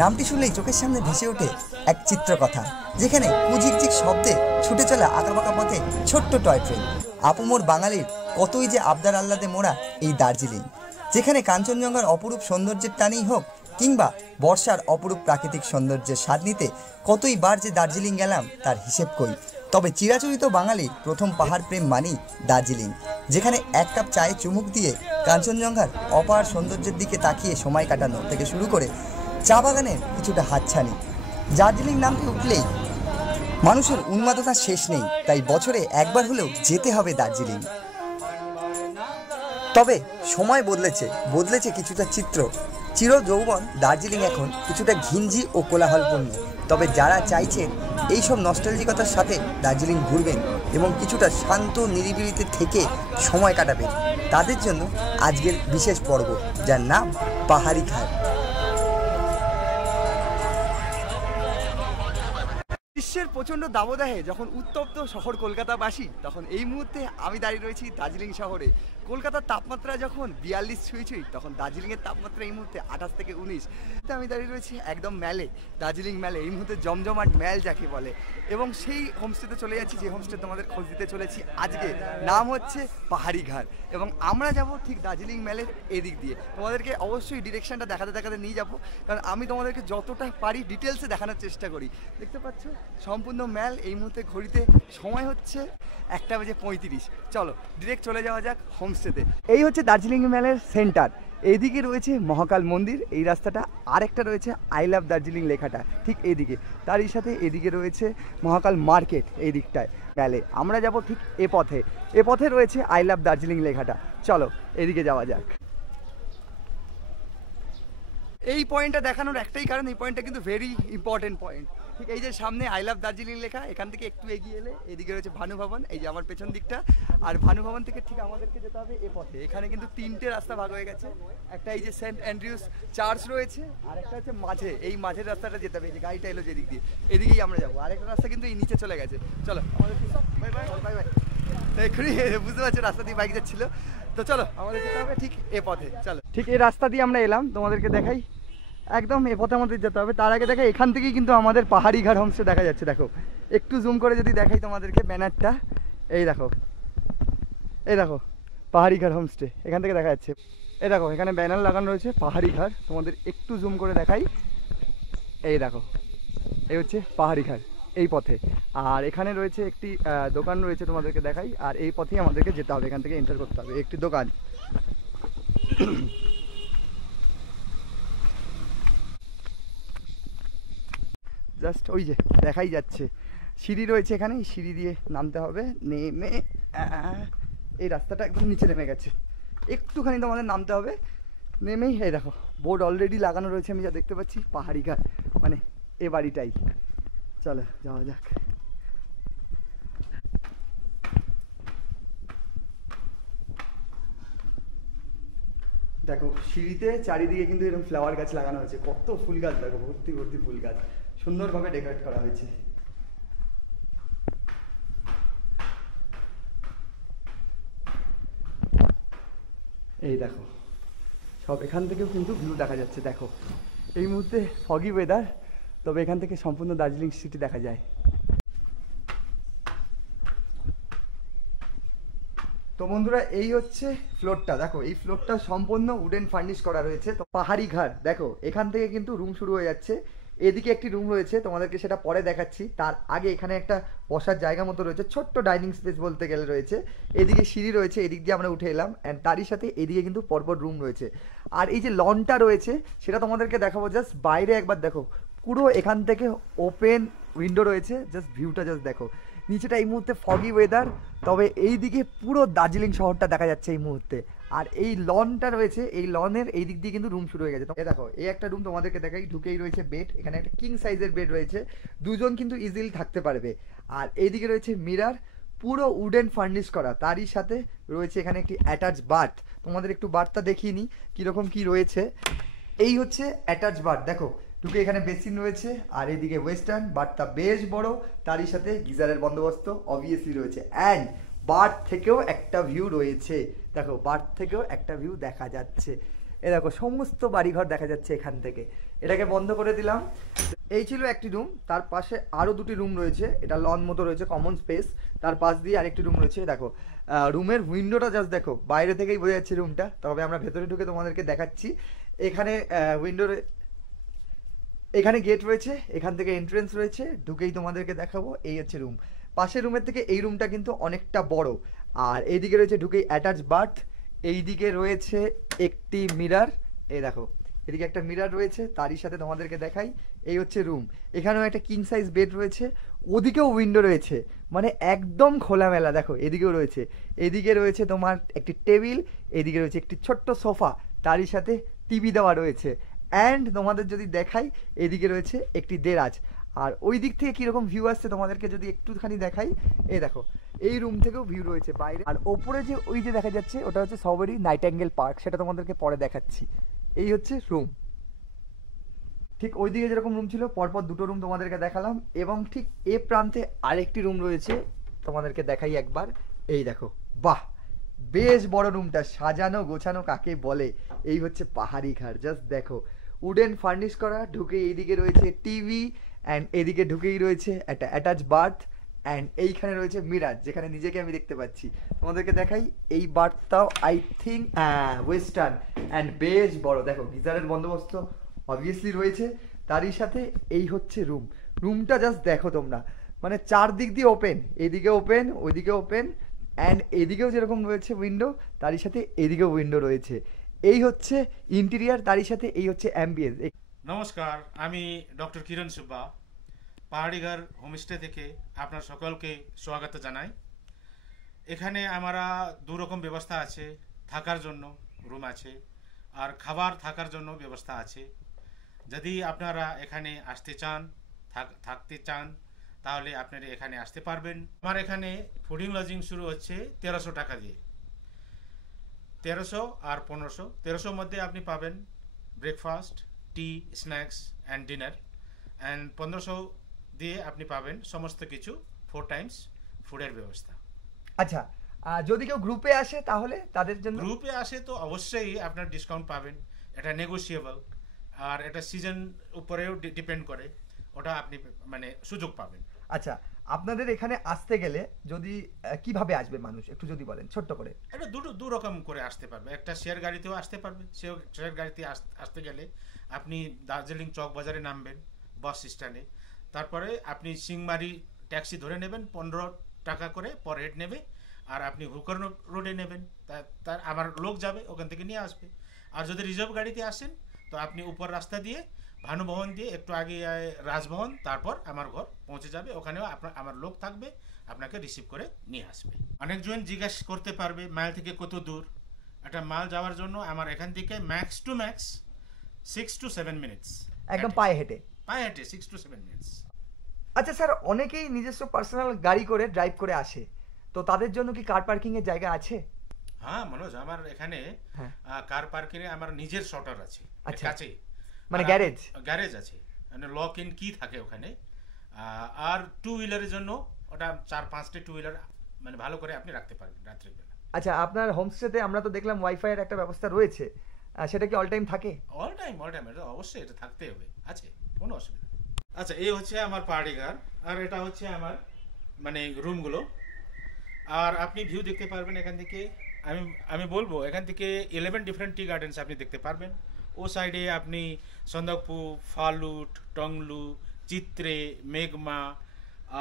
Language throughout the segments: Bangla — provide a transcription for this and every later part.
নামটি শুনলেই চোখের সামনে ভেসে ওঠে এক চিত্রকথা, যেখানে কুঝিকঝিক শব্দে ছুটে চলা আঁকাবাঁকা পথে ছোট্ট টয় ট্রেন। আপুমোর বাঙালির কতই যে আবদার আহ্লাদে মোড়া এই দার্জিলিং, যেখানে কাঞ্চনজঙ্ঘার অপরূপ সৌন্দর্যের টানেই হোক কিংবা বর্ষার অপরূপ প্রাকৃতিক সৌন্দর্যের স্বাদ নিতে কতই বার যে দার্জিলিং গেলাম তার হিসেব কই। তবে চিরাচরিত বাঙালির প্রথম পাহাড় প্রেম মানেই দার্জিলিং, যেখানে এক কাপ চায়ে চুমুক দিয়ে কাঞ্চনজঙ্ঘার অপার সৌন্দর্যের দিকে তাকিয়ে সময় কাটানো থেকে শুরু করে চা বাগানের কিছুটা হাতছানি। দার্জিলিং নামটি উঠলেই মানুষের উন্মাদনার শেষ নেই, তাই বছরে একবার হলেও যেতে হবে দার্জিলিং। তবে সময় বদলেছে কিছুটা চিত্র। চির যৌবন দার্জিলিং এখন কিছুটা ঘিঞ্জি ও কোলাহলপূর্ণ। তবে যারা চাইছেন এইসব নস্টালজিকতার সাথে দার্জিলিং ঘুরবেন এবং কিছুটা শান্ত নিরিবিলিতে থেকে সময় কাটাবেন, তাদের জন্য আজকের বিশেষ পর্ব, যার নাম পাহাড়ি ঘাট। গ্রীষ্মের প্রচণ্ড দাবদাহে যখন উত্তপ্ত শহর কলকাতাবাসী, তখন এই মুহূর্তে আমি দাঁড়িয়ে রয়েছি দার্জিলিং শহরে। কলকাতার তাপমাত্রা যখন 42 ছুঁই, তখন দার্জিলিংয়ের তাপমাত্রা এই মুহূর্তে 28 থেকে 19। আমি দাঁড়িয়ে রয়েছি একদম ম্যালে, দার্জিলিং ম্যালে, এই মুহূর্তে জমজমাট ম্যাল যাকে বলে। এবং সেই হোমস্টেতে চলে যাচ্ছি, যে হোমস্টে তোমাদের খোঁজ দিতে চলেছি আজকে, নাম হচ্ছে পাহাড়ি ঘাট। এবং আমরা যাব ঠিক দার্জিলিং ম্যালের এদিক দিয়ে। তোমাদেরকে অবশ্যই ডিরেকশনটা দেখাতে দেখাতে নিয়ে যাব, কারণ আমি তোমাদেরকে যতটা পারি ডিটেলসে দেখানোর চেষ্টা করি। দেখতে পাচ্ছ সম্পূর্ণ ম্যাল। এই মুহূর্তে ঘড়িতে সময় হচ্ছে 1:35। চলো ডিরেক্ট চলে যাওয়া যাক হোমস্টেতে। এই হচ্ছে দার্জিলিং ম্যালের সেন্টার। এইদিকে রয়েছে মহাকাল মন্দির, এই রাস্তাটা। আরেকটা রয়েছে আই লাভ দার্জিলিং লেখাটা ঠিক এইদিকে। তারই সাথে এদিকে রয়েছে মহাকাল মার্কেট, এই দিকটায় ম্যালে। আমরা যাব ঠিক এ পথে রয়েছে আই লাভ দার্জিলিং লেখাটা। চলো এদিকে যাওয়া যাক। এই পয়েন্টটা দেখানোর একটাই কারণ, এই পয়েন্টটা কিন্তু ভেরি ইম্পর্টেন্ট পয়েন্ট। ঠিক এই যে সামনে আই লাভ দার্জিলিং লেখা, এখান থেকে একটু এগিয়ে এলে এদিকে রয়েছে ভানু ভবন, এই যে আমার পেছন দিকটা। আর ভানু ভবন থেকে ঠিক আমাদেরকে যেতে হবে এ পথে। এখানে কিন্তু 3টে রাস্তা ভাগ হয়ে গেছে। একটা এই যে সেন্ট অ্যান্ড্রিউস চার্চ রয়েছে, আর একটা হচ্ছে মাঝে, এই মাঝের রাস্তাটা যেতে হবে। এই যে গাড়িটা এলো যেদিক দিয়ে, এদিকেই আমরা যাবো। আরেকটা রাস্তা কিন্তু এই নিচে চলে গেছে। চলো আমাদের বাই বাই বাই বাই। তো এক্ষুনি বুঝতে পারছো রাস্তা দিয়ে বাইক যাচ্ছিল। তো চলো আমাদের যেতে হবে ঠিক এ পথে। চলো ঠিক এই রাস্তা দিয়ে আমরা এলাম, তোমাদেরকে দেখাই। একদম এ পথে আমাদের যেতে হবে। তার আগে দেখে এখান থেকেই কিন্তু আমাদের পাহাড়ি ঘাট হোমস্টে দেখা যাচ্ছে। দেখো একটু জুম করে যদি দেখাই তোমাদেরকে ব্যানারটা, এই দেখো পাহাড়ি ঘাট হোমস্টে এখান থেকে দেখা যাচ্ছে। এই দেখো এখানে ব্যানার লাগানো রয়েছে পাহাড়ি ঘাট। তোমাদের একটু জুম করে দেখাই, এই দেখো এই হচ্ছে পাহাড়ি ঘাট এই পথে। আর এখানে রয়েছে একটি দোকান রয়েছে, তোমাদেরকে দেখাই। আর এই পথেই আমাদেরকে যেতে হবে, এখান থেকে এন্টার করতে হবে। একটি দোকান, জাস্ট ওই যে দেখাই যাচ্ছে। সিঁড়ি রয়েছে এখানে, সিঁড়ি দিয়ে নামতে হবে। নেমে এই রাস্তাটা একদম নিচে নেমে গেছে, একটুখানি তোমাদের নামতে হবে। নেমেই এই দেখো বোর্ড অলরেডি লাগানো রয়েছে, আমি যা দেখতে পাচ্ছি পাহাড়ি ঘাট মানে এ বাড়িটাই। চলো যাওয়া যাক। দেখো সিঁড়িতে চারিদিকে কিন্তু এরকম ফ্লাওয়ার গাছ লাগানো হয়েছে। কত ফুল গাছ দেখো, ভর্তি ভর্তি ফুল গাছ, সুন্দরভাবে ডেকোরেট করা হয়েছে। এই দেখো সব এখান থেকেও কিন্তু ভিউ দেখা যাচ্ছে। দেখো এই মুহূর্তে ফগি ওয়েদার, তবে এখান থেকে সম্পূর্ণ দার্জিলিং সিটি দেখা যায়। তো বন্ধুরা এই হচ্ছে ফ্লোরটা। দেখো এই ফ্লোরটা সম্পূর্ণ উডেন ফার্নিশ করা রয়েছে। তো পাহাড়ি ঘাট দেখো, এখান থেকে কিন্তু রুম শুরু হয়ে যাচ্ছে। এদিকে একটি রুম রয়েছে, তোমাদেরকে সেটা পরে দেখাচ্ছি। তার আগে এখানে একটা বসার জায়গা মতো রয়েছে, ছোট্ট ডাইনিং স্পেস বলতে গেলে রয়েছে। এদিকে সিঁড়ি রয়েছে, এদিক দিয়ে আমরা উঠে এলাম। অ্যান্ড তারই সাথে এদিকে কিন্তু পরপর রুম রয়েছে। আর এই যে লনটা রয়েছে সেটা তোমাদেরকে দেখাবো। জাস্ট বাইরে একবার দেখো, পুরো এখান থেকে ওপেন উইন্ডো রয়েছে। জাস্ট ভিউটা জাস্ট দেখো। নিচেটা এই মুহূর্তে ফগি ওয়েদার, তবে এই দিকে পুরো দার্জিলিং শহরটা দেখা যাচ্ছে এই মুহূর্তে। আর এই লনটা রয়েছে, এই লনের এই দিক দিয়ে কিন্তু রুম শুরু হয়ে গেছে। এ দেখো এই একটা রুম তোমাদেরকে দেখাই। ঢুকেই রয়েছে বেড, এখানে একটা কিং সাইজের বেড রয়েছে, দুজন কিন্তু ইজিলি থাকতে পারবে। আর এইদিকে রয়েছে মিরার, পুরো উডেন ফার্নিশ করা। তারই সাথে রয়েছে এখানে একটি অ্যাটাচ বাথ। তোমাদের একটু বাথটা দেখিয়ে নিই কীরকম কী রয়েছে। এই হচ্ছে অ্যাটাচ বাথ। দেখো ঢুকে এখানে বেসিন রয়েছে, আর এদিকে ওয়েস্টার্ন বাথটা বেশ বড়। তারই সাথে গিজারের বন্দোবস্ত অবভিয়াসলি রয়েছে। অ্যান্ড বাথ থেকেও একটা ভিউ রয়েছে। দেখো বাথ থেকেও একটা ভিউ দেখা যাচ্ছে। এ দেখো সমস্ত বাড়িঘর দেখা যাচ্ছে এখান থেকে। এটাকে বন্ধ করে দিলাম। এই ছিল একটি রুম, তার পাশে আরও দুটি রুম রয়েছে, এটা লন মতো রয়েছে, কমন স্পেস। তার পাশ দিয়ে আরেকটি রুম রয়েছে। দেখো রুমের উইন্ডোটা জাস্ট দেখো, বাইরে থেকেই বোঝা যাচ্ছে রুমটা, তবে আমরা ভেতরে ঢুকে তোমাদেরকে দেখাচ্ছি। এখানে উইন্ডোর এখানে গেট রয়েছে, এখান থেকে এন্ট্রেন্স রয়েছে, ঢুকেই তোমাদেরকে দেখাবো। এই হচ্ছে রুম। পাশের রুমের থেকে এই রুমটা কিন্তু অনেকটা বড়। আর এইদিকে রয়েছে ঢুকেই অ্যাটাচ বাথ, এইদিকে রয়েছে একটি মিরার, এই দেখো এদিকে একটা মিরার রয়েছে, তারই সাথে তোমাদেরকে দেখাই। এই হচ্ছে রুম। এখানেও একটা কিং সাইজ বেড রয়েছে, ওদিকেও উইন্ডো রয়েছে, মানে একদম খোলামেলা। দেখো এদিকেও রয়েছে, এদিকে রয়েছে তোমার একটি টেবিল, এদিকে রয়েছে একটি ছোট্ট সোফা, তারই সাথে টিভি দেওয়া রয়েছে। অ্যান্ড তোমাদের যদি দেখাই, এদিকে রয়েছে একটি দেরাজ। আর ওই দিক থেকে কীরকম ভিউ আসছে তোমাদেরকে যদি একটুখানি দেখাই, এই দেখো এই রুম থেকেও ভিউ রয়েছে বাইরে। আর ওপরে যে ওই যে দেখা যাচ্ছে ওটা হচ্ছে সবেরই নাইটেঙ্গেল পার্ক, সেটা তোমাদেরকে পরে দেখাচ্ছি। এই হচ্ছে রুম। ঠিক ওই দিকে যেরকম রুম ছিল, পরপর দুটো রুম তোমাদেরকে দেখালাম, এবং ঠিক এ প্রান্তে আরেকটি রুম রয়েছে, তোমাদেরকে দেখাই একবার। এই দেখো, বাহ বেশ বড় রুমটা, সাজানো গোছানো কাকে বলে। এই হচ্ছে পাহাড়ি ঘর, জাস্ট দেখো উডেন ফার্নিশ করা। ঢুকে এইদিকে রয়েছে টিভি, অ্যান্ড এদিকে ঢুকেই রয়েছে একটা অ্যাটাচ বাথ, অ্যান্ড এইখানে রয়েছে মিরার, যেখানে নিজেকে আমি দেখতে পাচ্ছি। তোমাদেরকে দেখাই, এই বাথটাও আই থিঙ্ক ওয়েস্টার্ন, অ্যান্ড বেশ বড়। দেখো গিজারের বন্দোবস্ত অবভিয়াসলি রয়েছে, তারই সাথে এই হচ্ছে রুম। রুমটা জাস্ট দেখো তোমরা, মানে চারদিক দিয়ে ওপেন, এদিকে ওপেন, ওইদিকে ওপেন, অ্যান্ড এদিকেও যেরকম রয়েছে উইন্ডো, তারই সাথে এদিকেও উইন্ডো রয়েছে। এই হচ্ছে ইন্টেরিয়ার, তারই সাথে এই হচ্ছে অ্যাম্বিয়েন্স। নমস্কার, আমি ডক্টর কিরণ সুব্বা, পাহাড়িঘর হোমস্টে থেকে আপনার সকলকে স্বাগত জানাই। এখানে আমরা দু রকম ব্যবস্থা আছে, থাকার জন্য রুম আছে আর খাবার থাকার জন্য ব্যবস্থা আছে। যদি আপনারা এখানে আসতে চান, থাকতে চান, তাহলে আপনারা এখানে আসতে পারবেন। আমার এখানে ফুডিং লজিং শুরু হচ্ছে 1300 টাকা দিয়ে। 1300 আর 1500। 1300 মধ্যে আপনি পাবেন breakfast, T, snacks and dinner, and 1500 দিয়ে আপনি পাবেন সমস্ত কিছু 4 টাইমস ফুডের ব্যবস্থা। আচ্ছা, যদি কেউ গ্রুপে আসে তাহলে তাদের জন্য? গ্রুপে আসে তো অবশ্যই আপনার ডিসকাউন্ট পাবেন, এটা নেগোশিয়েবল, আর এটা সিজন উপরেও ডিপেন্ড করে, ওটা আপনি মানে সুযোগ পাবেন। আচ্ছা, আপনাদের এখানে আসতে গেলে যদি কিভাবে আসবে মানুষ, একটু যদি বলেন ছোট্ট করে। এটা দু রকম করে আসতে পারবে। একটা শেয়ার গাড়িতেও আসতে পারবে, শেয়ার গাড়িতে আসতে গেলে আপনি দার্জিলিং চক বাজারে নামবেন বাস স্ট্যান্ডে, তারপরে আপনি সিংমারি ট্যাক্সি ধরে নেবেন, 15 টাকা করে পর হেড নেবে, আর আপনি হুকার রোডে নেবেন, তার আমার লোক যাবে ওখান থেকে নিয়ে আসবে। আর যদি রিজার্ভ গাড়িতে আসেন তো আপনি উপর রাস্তা দিয়ে ভানুভবন দিয়ে একটু আগে রাজভবন, তারপর আমার ঘর পৌঁছে যাবে, ওখানেও আমার লোক থাকবে, আপনাকে রিসিভ করে নিয়ে আসবে। অনেকজন জিজ্ঞাসা করতে পারবে মাইল থেকে কত দূর। একটা মাল যাওয়ার জন্য আমার এখান থেকে max to max 6 to 7 minutes, একদম পায়ে হেঁটে 6 to 7 মিনিটস। আচ্ছা স্যার, অনেকেই নিজস্ব পার্সোনাল গাড়ি করে ড্রাইভ করে আসে, তো তাদের জন্য কি কার পার্কিং এর জায়গা আছে? হ্যাঁ মনোজ, আমার এখানে কার পার্কিং এ আমার নিজের শটার আছে কাছে, মানে গ্যারেজ আছে, মানে লক ইন কি থাকে ওখানে। আর টু হুইলারের জন্য ওটা 4-5টা টু হুইলার মানে ভালো করে আপনি রাখতে পারবেন রাত্রে বেলা। আচ্ছা, আপনার হোমস্টেতে আমরা তো দেখলাম ওয়াইফাই এর একটা ব্যবস্থা রয়েছে, সেটা কি অল টাইম থাকে? অল টাইম এটা অবশ্যই এটা থাকতেই হবে, আছে, কোনো অসুবিধা নেই। আচ্ছা, এই হচ্ছে আমার পাহাড়ি ঘর, আর এটা হচ্ছে আমার মানে রুমগুলো। আর আপনি ভিউ দেখতে পারবেন এখান থেকে। আমি বলবো এখান থেকে 11 ডিফারেন্ট টি গার্ডেন্স আপনি দেখতে পারবেন। ও সাইডে আপনি সন্দকপু, ফালুট, টংলু, চিত্রে, মেঘমা,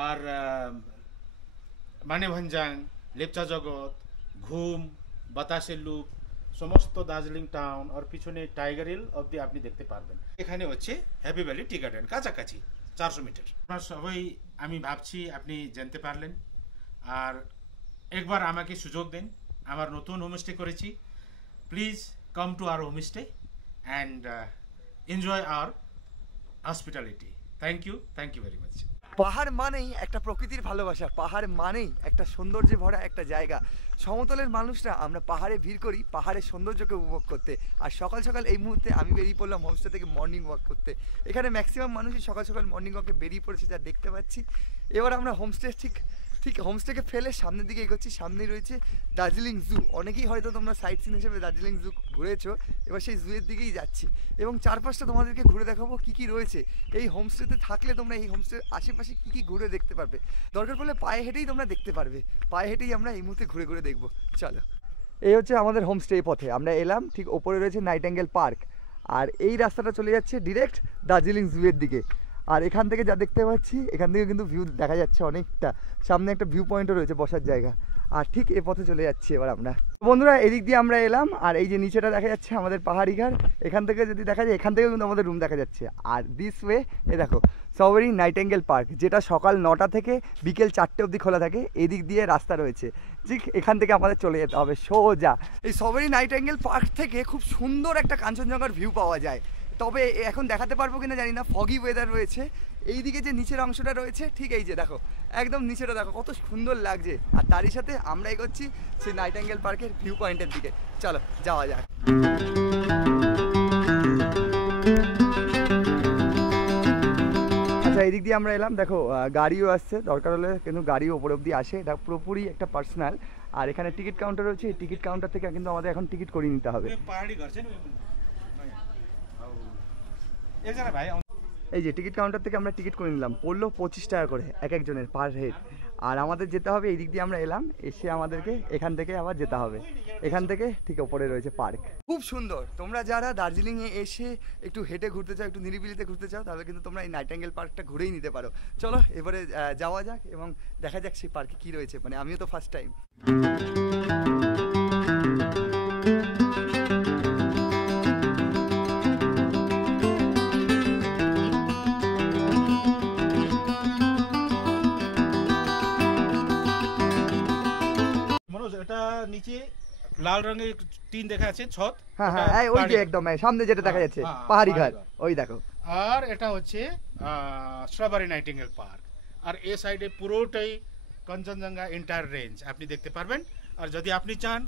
আর মানেভঞ্জাং, লেপচা জগৎ, ঘুম, বাতাসের লুপ, সমস্ত দার্জিলিং টাউন আর পিছনে টাইগার হিল অবধি আপনি দেখতে পারবেন। এখানে হচ্ছে হ্যাপি ভ্যালি টি গার্ডেন, কাছাকাছি 400 মিটার। আপনার সবাই আমি ভাবছি আপনি জানতে পারলেন, আর একবার আমাকে সুযোগ দিন। আমার নতুন হোমস্টে করেছি, please come to our homestay and enjoy our hospitality. Thank you very much. পাহাড় মানেই একটা প্রকৃতির ভালোবাসা, পাহাড় মানেই একটা সৌন্দর্যে ভরা একটা জায়গা। সমতলের মানুষরা আমরা পাহাড়ে ভিড় করি পাহাড়ের সৌন্দর্যকে উপভোগ করতে, আর সকাল সকাল এই মুহূর্তে আমি বেরিয়ে পড়লাম হোমস্টে থেকে মর্নিং ওয়াক করতে। এখানে ম্যাক্সিমাম মানুষই সকাল সকাল মর্নিং ওয়াকে বেরিয়ে পড়েছে, যা দেখতে পাচ্ছি। এবার আমরা হোমস্টে ঠিক ঠিক হোমস্টেকে ফেলে সামনের দিকে এগোচ্ছি। সামনেই রয়েছে দার্জিলিং জু। অনেকেই হয়তো তোমরা সাইট সিন হিসেবে দার্জিলিং জু ঘুরেছো, এবার সেই জুয়ের দিকেই যাচ্ছি এবং চারপাশটা তোমাদেরকে ঘুরে দেখাবো কী কী রয়েছে। এই হোমস্টেতে থাকলে তোমরা এই হোমস্টের আশেপাশে কী কী ঘুরে দেখতে পারবে, দরকার পড়লে পায়ে হেঁটেই তোমরা দেখতে পারবে। পায়ে হেঁটেই আমরা এই মুহূর্তে ঘুরে ঘুরে দেখবো। চলো, এই হচ্ছে আমাদের হোমস্টে পথে আমরা এলাম। ঠিক ওপরে রয়েছে নাইটেঙ্গেল পার্ক, আর এই রাস্তাটা চলে যাচ্ছে ডিরেক্ট দার্জিলিং জুয়ের দিকে। আর এখান থেকে যা দেখতে পাচ্ছি, এখান থেকে কিন্তু ভিউ দেখা যাচ্ছে অনেকটা। সামনে একটা ভিউ পয়েন্টও রয়েছে, বসার জায়গা। আর ঠিক এ পথে চলে যাচ্ছি এবার আমরা। বন্ধুরা, এদিক দিয়ে আমরা এলাম, আর এই যে নিচেটা দেখা যাচ্ছে আমাদের পাহাড়ি ঘাট। এখান থেকে যদি দেখা যায়, এখান থেকে কিন্তু আমাদের রুম দেখা যাচ্ছে। আর দিস ওয়ে এ দেখো স্ট্রবেরি নাইটেঙ্গেল পার্ক, যেটা সকাল 9টা থেকে বিকেল 4টে অবধি খোলা থাকে। এদিক দিয়ে রাস্তা রয়েছে, ঠিক এখান থেকে আমাদের চলে যেতে হবে সোজা। এই স্ট্রবেরি নাইটেঙ্গেল পার্ক থেকে খুব সুন্দর একটা কাঞ্চনজঙ্ঘার ভিউ পাওয়া যায়। তবে এখন দেখাতে পারবো কিনা জানি না, ফগি ওয়েদার রয়েছে। এইদিকে যে নিচের অংশটা রয়েছে, ঠিক এই যে দেখো একদম নিচেটা দেখো কত সুন্দর লাগছে। আর তারই সাথে আমরা এগোচ্ছি সেই নাইটেঙ্গেল পার্কের ভিউ পয়েন্টের দিকে। চলো যাওয়া যাক। আচ্ছা, এই দিক দিয়ে আমরা এলাম। দেখো গাড়িও আসছে, দরকার হলে কিন্তু গাড়িও ওপরে অবধি আসে। এটা পুরোপুরি একটা পার্সোনাল। আর এখানে টিকিট কাউন্টার রয়েছে, এই টিকিট কাউন্টার থেকে কিন্তু আমাদের এখন টিকিট করিয়ে নিতে হবে। এই যে টিকিট কাউন্টার থেকে আমরা টিকিট করে নিলাম, পড়লো 25 টাকা করে এক একজনের পার হেড। আর আমাদের যেতে হবে, এই দিক দিয়ে আমরা এলাম, এসে আমাদেরকে এখান থেকে আবার যেতে হবে। এখান থেকে ঠিক ওপরে রয়েছে পার্ক, খুব সুন্দর। তোমরা যারা দার্জিলিংয়ে এসে একটু হেঁটে ঘুরতে চাও, একটু নিরিবিলিতে ঘুরতে চাও, তাহলে কিন্তু তোমরা এই নাইটেঙ্গেল পার্কটা ঘুরেই নিতে পারো। চলো এবারে যাওয়া যাক এবং দেখা যাক সেই পার্কে কী রয়েছে। মানে আমিও তো ফার্স্ট টাইম। এটা নিচে লাল রঙের টিন দেখা আছে, ছত। হ্যাঁ হ্যাঁ, ওই যে একদম সামনে যেটা দেখা যাচ্ছে পাহাড়ি ঘাট, ওই দেখো। আর এটা হচ্ছে স্ট্রবেরি নাইটেঙ্গেল পার্ক। আর এ সাইডে পুরোটাই কাঞ্চনজঙ্ঘা এন্টায়ার রেঞ্জ আপনি দেখতে পারবেন। আর যদি আপনি চান,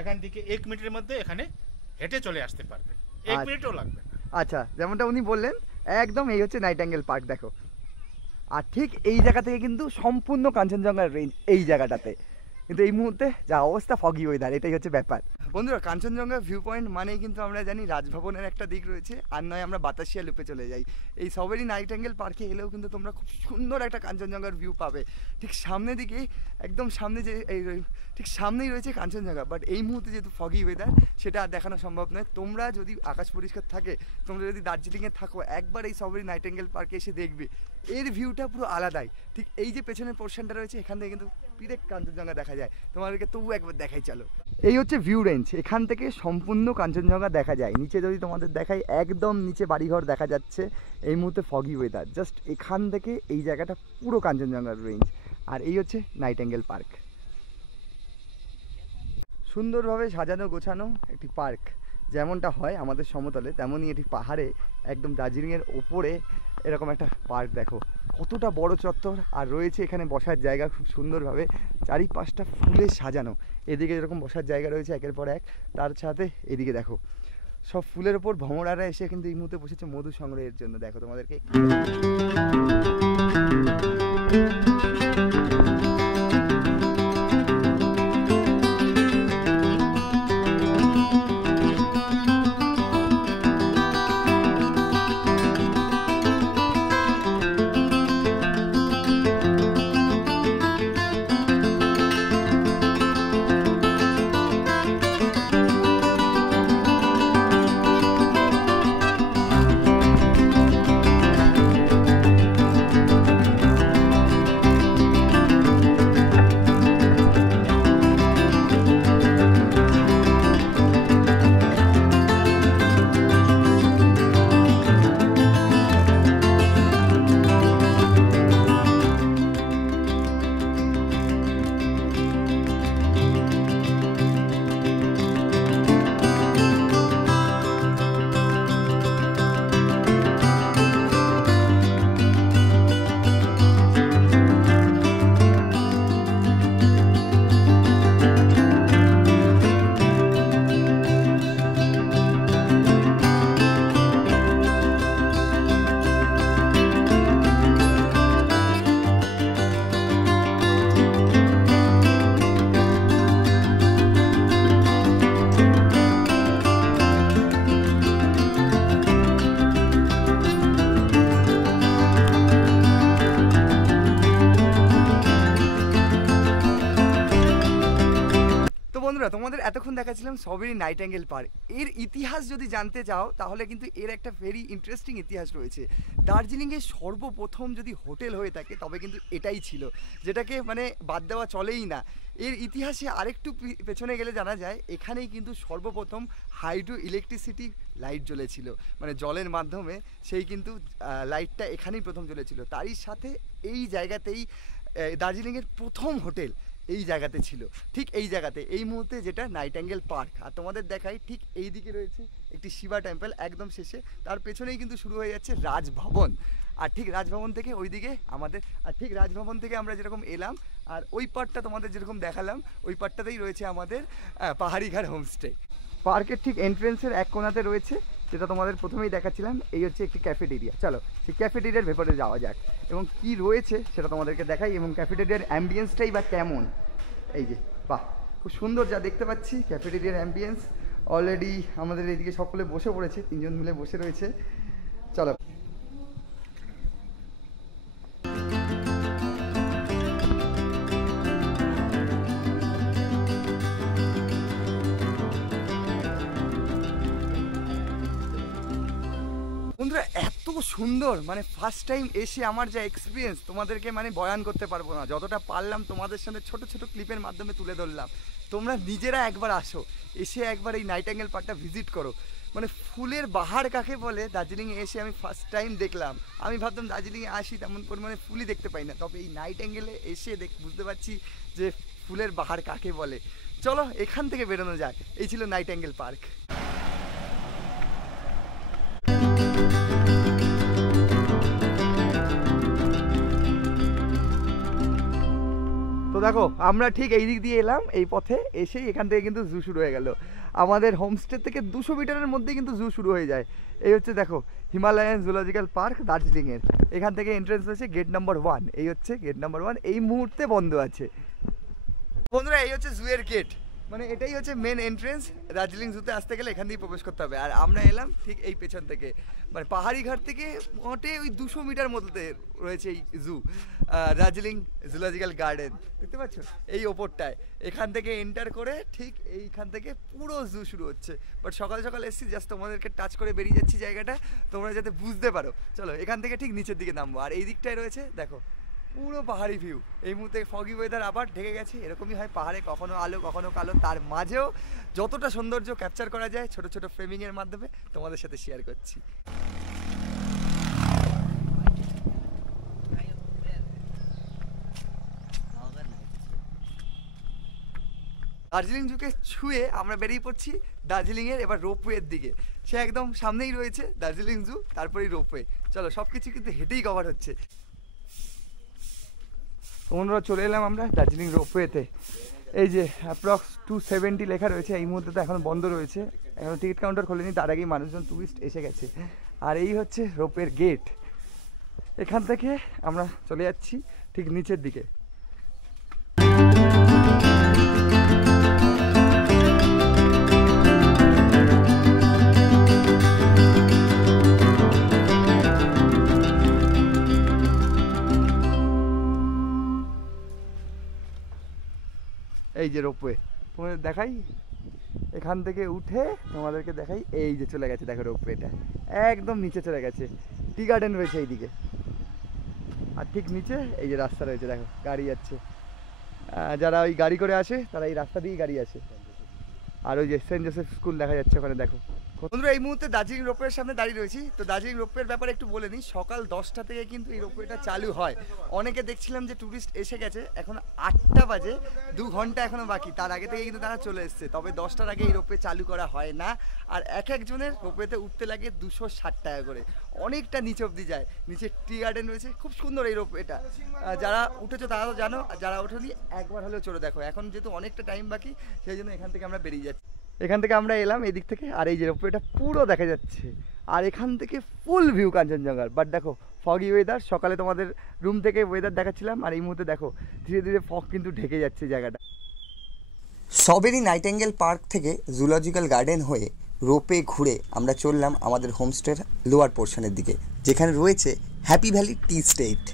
এখান থেকে 1 মিনিটের মধ্যে এখানে হেঁটে চলে আসতে পারবেন, 1 মিনিটও লাগবে না। আচ্ছা, যেমনটা উনি বললেন একদম এই হচ্ছে নাইটেঙ্গেল পার্ক, দেখো। আর ঠিক এই জায়গা থেকে কিন্তু সম্পূর্ণ কাঞ্চনজঙ্ঘার রেঞ্জ এই জায়গাটাতে। কিন্তু এই মুহূর্তে যা অবস্থা, ফগি ওয়েদার, এটাই হচ্ছে ব্যাপার। বন্ধুরা, কাঞ্চনজঙ্ঘা ভিউ পয়েন্ট মানেই কিন্তু আমরা জানি রাজভবনের একটা দিক রয়েছে, আর নয় আমরা বাতাসিয়া লুপে চলে যাই। এই স্ট্রবেরি নাইটেঙ্গেল পার্কে এলেও কিন্তু তোমরা খুব সুন্দর একটা কাঞ্চনজঙ্ঘার ভিউ পাবে। ঠিক সামনের দিকে, একদম সামনে যে এই ঠিক সামনেই রয়েছে কাঞ্চনজঙ্ঘা। বাট এই মুহূর্তে যেহেতু ফগি ওয়েদার, সেটা আর দেখানো সম্ভব নয়। তোমরা যদি আকাশ পরিষ্কার থাকে, তোমরা যদি দার্জিলিংয়ে থাকো, একবার এই স্ট্রবেরি নাইটেঙ্গেল পার্কে এসে দেখবে, এর ভিউটা পুরো আলাদাই। ঠিক এই যে পেছনের পোর্শনটা রয়েছে, এখান থেকে কিন্তু ডিরেক্ট কাঞ্চনজঙ্ঘা দেখা যায়। তোমাদেরকে তবু একবার দেখাই, চলো। এই হচ্ছে ভিউ রেঞ্জ, এখান থেকে সম্পূর্ণ কাঞ্চনজঙ্ঘা দেখা যায়। নিচে যদি তোমাদের দেখাই, একদম নিচে বাড়িঘর দেখা যাচ্ছে। এই মুহূর্তে ফগি ওয়েদার, জাস্ট এখান থেকে এই জায়গাটা পুরো কাঞ্চনজঙ্ঘার রেঞ্জ। আর এই হচ্ছে নাইটেঙ্গেল পার্ক, সুন্দরভাবে সাজানো গোছানো একটি পার্ক। যেমনটা হয় আমাদের সমতলে, তেমনই এটি পাহাড়ে একদম দার্জিলিংয়ের ওপরে এরকম একটা পার্ক। দেখো কতটা বড় চত্বর, আর রয়েছে এখানে বসার জায়গা খুব সুন্দরভাবে, চারিপাশটা ফুলে সাজানো। এদিকে যেরকম বসার জায়গা রয়েছে একের পর এক, তার সাথে এদিকে দেখো সব ফুলের ওপর ভ্রমরারা এসে কিন্তু এই মুহূর্তে বসেছে মধু সংগ্রহের জন্য। দেখো তোমাদেরকে এতক্ষণ দেখাচ্ছিলাম স্ট্রবেরি নাইটিঙ্গেল পার্ক। এর ইতিহাস যদি জানতে চাও তাহলে কিন্তু এর একটা ভেরি ইন্টারেস্টিং ইতিহাস রয়েছে। দার্জিলিংয়ে সর্বপ্রথম যদি হোটেল হয়ে থাকে তবে কিন্তু এটাই ছিল, যেটাকে মানে বাদ দেওয়া চলেই না। এর ইতিহাসে আরেকটু পেছনে গেলে জানা যায় এখানেই কিন্তু সর্বপ্রথম হাইড্রো ইলেকট্রিসিটি লাইট জ্বলেছিল, মানে জলের মাধ্যমে সেই কিন্তু লাইটটা এখানেই প্রথম জ্বলেছিল। তারই সাথে এই জায়গাতেই দার্জিলিংয়ের প্রথম হোটেল এই জায়গাতে ছিল, ঠিক এই জায়গাতে, এই মুহূর্তে যেটা নাইটিঙ্গেল পার্ক। আর তোমাদের দেখাই ঠিক এই দিকে রয়েছে একটি শিবা টেম্পল একদম শেষে, তার পেছনেই কিন্তু শুরু হয়ে যাচ্ছে রাজভবন। আর ঠিক রাজভবন থেকে ওইদিকে আমাদের, আর ঠিক রাজভবন থেকে আমরা যেরকম এলাম আর ওই পার্টটা তোমাদের যেরকম দেখালাম ওই পার্টটাতেই রয়েছে আমাদের পাহাড়িঘাট হোমস্টে। পার্কের ঠিক এন্ট্রেন্সের এক কোণাতে রয়েছে, যেটা তোমাদের প্রথমেই দেখাচ্ছিলাম, এই হচ্ছে একটি ক্যাফেটেরিয়া। চলো সেই ক্যাফেটেরিয়ার ভেতরে যাওয়া যাক এবং কি রয়েছে সেটা তোমাদেরকে দেখাই, এবং ক্যাফেটেরিয়ার অ্যাম্বিয়েন্সটাই বা কেমন। এই যে বাহ, খুব সুন্দর যা দেখতে পাচ্ছি ক্যাফেটেরিয়ার অ্যাম্বিয়েন্স। অলরেডি আমাদের এইদিকে সকলে বসে পড়েছে, 3 জন মিলে বসে রয়েছে। চলো বন্ধুরা, এত সুন্দর, মানে ফার্স্ট টাইম এসে আমার যা এক্সপিরিয়েন্স তোমাদেরকে মানে বয়ান করতে পারবো না। যতটা পারলাম তোমাদের সামনে ছোট ছোট ক্লিপের মাধ্যমে তুলে ধরলাম। তোমরা নিজেরা একবার আসো, এসে একবার এই নাইটিঙ্গেল পার্কটা ভিজিট করো। মানে ফুলের বাহার কাকে বলে দার্জিলিংয়ে এসে আমি ফার্স্ট টাইম দেখলাম। আমি ভাবতাম দার্জিলিংয়ে আসি তেমন পরিমাণে ফুলই দেখতে পাই না, তবে এই নাইটিঙ্গেলে এসে বুঝতে পারছি যে ফুলের বাহার কাকে বলে। চলো এখান থেকে বেরোনো যায়। এই ছিল নাইটিঙ্গেল পার্ক। তো দেখো আমরা ঠিক এই দিক দিয়ে এলাম, এই পথে এসেই এখান থেকে কিন্তু জু শুরু হয়ে গেল। আমাদের হোমস্টে থেকে 200 মিটারের মধ্যে কিন্তু জু শুরু হয়ে যায়। এই হচ্ছে দেখো হিমালয়ান জুলজিক্যাল পার্ক দার্জিলিংয়ের। এখান থেকে এন্ট্রেন্স হচ্ছে গেট নাম্বার 1। এই হচ্ছে গেট নাম্বার 1, এই মুহূর্তে বন্ধ আছে। বন্ধুরা এই হচ্ছে জুয়ের গেট, মানে এটাই হচ্ছে মেন এন্ট্রেন্স। দার্জিলিং জুতে আসতে গেলে এখান দিয়ে প্রবেশ করতে হবে। আর আমরা এলাম ঠিক এই পেছন থেকে, মানে পাহাড়িঘাট থেকে মোটে ওই 200 মিটার মধ্যে রয়েছে এই জু, দার্জিলিং জুলজিক্যাল গার্ডেন। দেখতে পাচ্ছ এই ওপরটায়, এখান থেকে এন্টার করে ঠিক এইখান থেকে পুরো জু শুরু হচ্ছে। বাট সকাল সকাল এসেছি, জাস্ট তোমাদেরকে টাচ করে বেরিয়ে যাচ্ছি জায়গাটা, তোমরা যাতে বুঝতে পারো। চলো এখান থেকে ঠিক নিচের দিকে নামবো। আর এই দিকটায় রয়েছে দেখো পুরো পাহাড়ি ভিউ। এই মুহূর্তে ফগি ওয়েদার আবার ঢেকে গেছে, এরকমই হয় পাহাড়ে, কখনো আলো কখনো কালো। তার মাঝেও যতটা সৌন্দর্য ক্যাপচার করা যায় ছোট ছোট ফ্রেমিংয়ের মাধ্যমে তোমাদের সাথে শেয়ার করছি। দার্জিলিং জুকে ছুঁয়ে আমরা বেরিয়ে পড়ছি দার্জিলিংয়ের এবার রোপওয়ের দিকে। সে একদম সামনেই রয়েছে দার্জিলিং জু, তারপরেই রোপওয়ে। চলো সব কিছু কিন্তু হেঁটেই কভার হচ্ছে। তোমরা চলে এলাম আমরা দার্জিলিং রোপওয়েতে। এই যে অ্যাপ্রক্স 270 লেখা রয়েছে। এই মুহূর্তে তো এখন বন্ধ রয়েছে, এখন টিকিট কাউন্টার খোলেনি, তার আগেই মানুষজন টুরিস্ট এসে গেছে। আর এই হচ্ছে রোপওয়ের গেট। এখান থেকে আমরা চলে যাচ্ছি ঠিক নিচের দিকে। এই যে রোপওয়ে তোমাদের দেখাই, এখান থেকে উঠে তোমাদেরকে দেখাই। এই যে চলে গেছে দেখো রোপওয়েটা, একদম নিচে চলে গেছে। টি গার্ডেন রয়েছে এইদিকে, আর ঠিক নিচে এই যে রাস্তা রয়েছে, দেখো গাড়ি যাচ্ছে। যারা ওই গাড়ি করে আসে তারা এই রাস্তা দিয়েই গাড়ি আসে। আর ওই যে সেন্ট জোসেফ স্কুল দেখা যাচ্ছে ওখানে, দেখো। বন্ধুরা এই মুহূর্তে দার্জিলিং রোপওয়ের সামনে দাঁড়িয়ে রয়েছি। তো দার্জিলিং রোপওয়ের ব্যাপারে একটু বলে নিই। সকাল 10টা থেকে কিন্তু এই রোপওয়েটা চালু হয়। অনেকে দেখছিলাম যে ট্যুরিস্ট এসে গেছে, এখন 8টা বাজে, 2 ঘন্টা এখনো বাকি। তার আগে থেকে কিন্তু তারা চলে এসছে। তবে 10টার আগে এই রোপওয়ে চালু করা হয় না। আর এক একজনের রোপওয়েতে উঠতে লাগে 260 টাকা করে, অনেকটা নিচে অবধি যায়। নিচে টি গার্ডেন রয়েছে, খুব সুন্দর এই রোপওয়েটা। যারা উঠেছো তারা তো জানো, আর যারা ওঠেনি একবার হলেও চলে দেখো। এখন যেহেতু অনেকটা টাইম বাকি, সেই জন্য এখান থেকে আমরা বেরিয়ে যাচ্ছি। এখান থেকে আমরা এলাম এদিক থেকে, আর এই যে রোপওয়েটা পুরো দেখা যাচ্ছে। আর এখান থেকে ফুল ভিউ কাঞ্চনজঙ্ঘার। বাট দেখো ফগি ওয়েদার, সকালে তোমাদের রুম থেকে ওয়েদার দেখাচ্ছিলাম, আর এই মুহূর্তে দেখো ধীরে ধীরে ফগ কিন্তু ঢেকে যাচ্ছে জায়গাটা। স্ট্রবেরি নাইটিঙ্গেল পার্ক থেকে জুলজিক্যাল গার্ডেন হয়ে রোপে ঘুরে আমরা চললাম আমাদের হোমস্টের লোয়ার পোর্শনের দিকে, যেখানে রয়েছে হ্যাপি ভ্যালি টি স্টেট।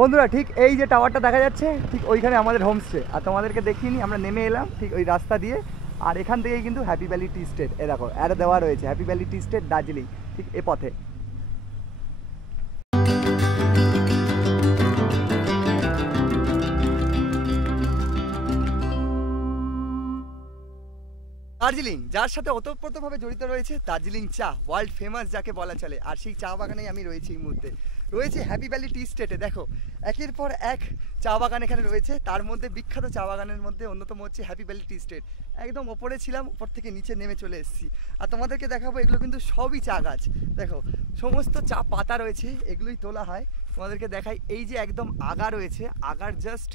বন্ধুরা ঠিক এই যে টাওয়ারটা দেখা যাচ্ছে ঠিক ওইখানে আমাদের হোমস্টে, আর তোমাদেরকে দেখিয়ে নি আমরা নেমে এলাম ঠিক ওই রাস্তা দিয়ে। আর এখান থেকেই কিন্তু হ্যাপি ভ্যালি টি স্টেট, এ দেখো অ্যাড দেওয়া রয়েছে হ্যাপি ভ্যালি টি স্টেট দার্জিলিং, ঠিক এ পথে। দার্জিলিং যার সাথে ওতপ্রোতভাবে জড়িত রয়েছে দার্জিলিং চা, ওয়ার্ল্ড ফেমাস যাকে বলা চলে, আর সেই চা বাগানেই আমি রয়েছি এই মুহূর্তে। রয়েছে হ্যাপি ভ্যালি টি স্টেটে, দেখো একের পর এক চা বাগান এখানে রয়েছে, তার মধ্যে বিখ্যাত চা বাগানের মধ্যে অন্যতম হচ্ছে হ্যাপি ভ্যালি টি স্টেট। একদম ওপরে ছিলাম, ওপর থেকে নিচে নেমে চলে এসেছি, আর তোমাদেরকে দেখাবো এগুলো কিন্তু সবই চা গাছ। দেখো সমস্ত চা পাতা রয়েছে, এগুলোই তোলা হয়। তোমাদেরকে দেখাই এই যে একদম আগা রয়েছে, আগার জাস্ট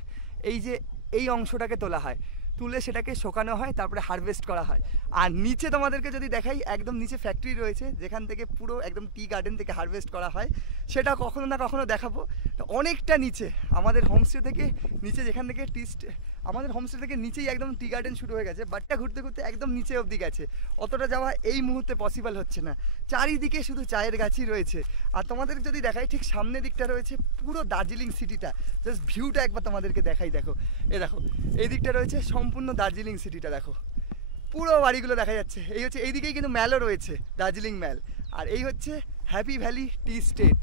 এই যে এই অংশটাকে তোলা হয়, তুলে সেটাকে শোকানো হয়, তারপরে হারভেস্ট করা হয়। আর নিচে তোমাদেরকে যদি দেখাই একদম নিচে ফ্যাক্টরি রয়েছে যেখান থেকে পুরো একদম টি গার্ডেন থেকে হারভেস্ট করা হয়, সেটা কখনো না কখনো দেখাবো। তো অনেকটা নিচে আমাদের হোমস্টে থেকে নিচে, যেখান থেকে আমাদের হোমস্টে থেকে নিচেই একদম টি গার্ডেন শুরু হয়ে গেছে, বাটটা ঘুরতে ঘুরতে একদম নিচে অবধি গেছে। অতটা যাওয়া এই মুহূর্তে পসিবল হচ্ছে না, চারিদিকে শুধু চায়ের গাছই রয়েছে। আর তোমাদের যদি দেখাই ঠিক সামনের দিকটা রয়েছে পুরো দার্জিলিং সিটিটা, জাস্ট ভিউটা একবার তোমাদেরকে দেখাই। দেখো দেখো এই দিকটা রয়েছে সম্পূর্ণ দার্জিলিং সিটিটা, দেখো পুরো বাড়িগুলো দেখা যাচ্ছে। এই হচ্ছে এইদিকেই কিন্তু ম্যালও রয়েছে, দার্জিলিং ম্যাল, আর এই হচ্ছে হ্যাপি ভ্যালি টি স্টেট।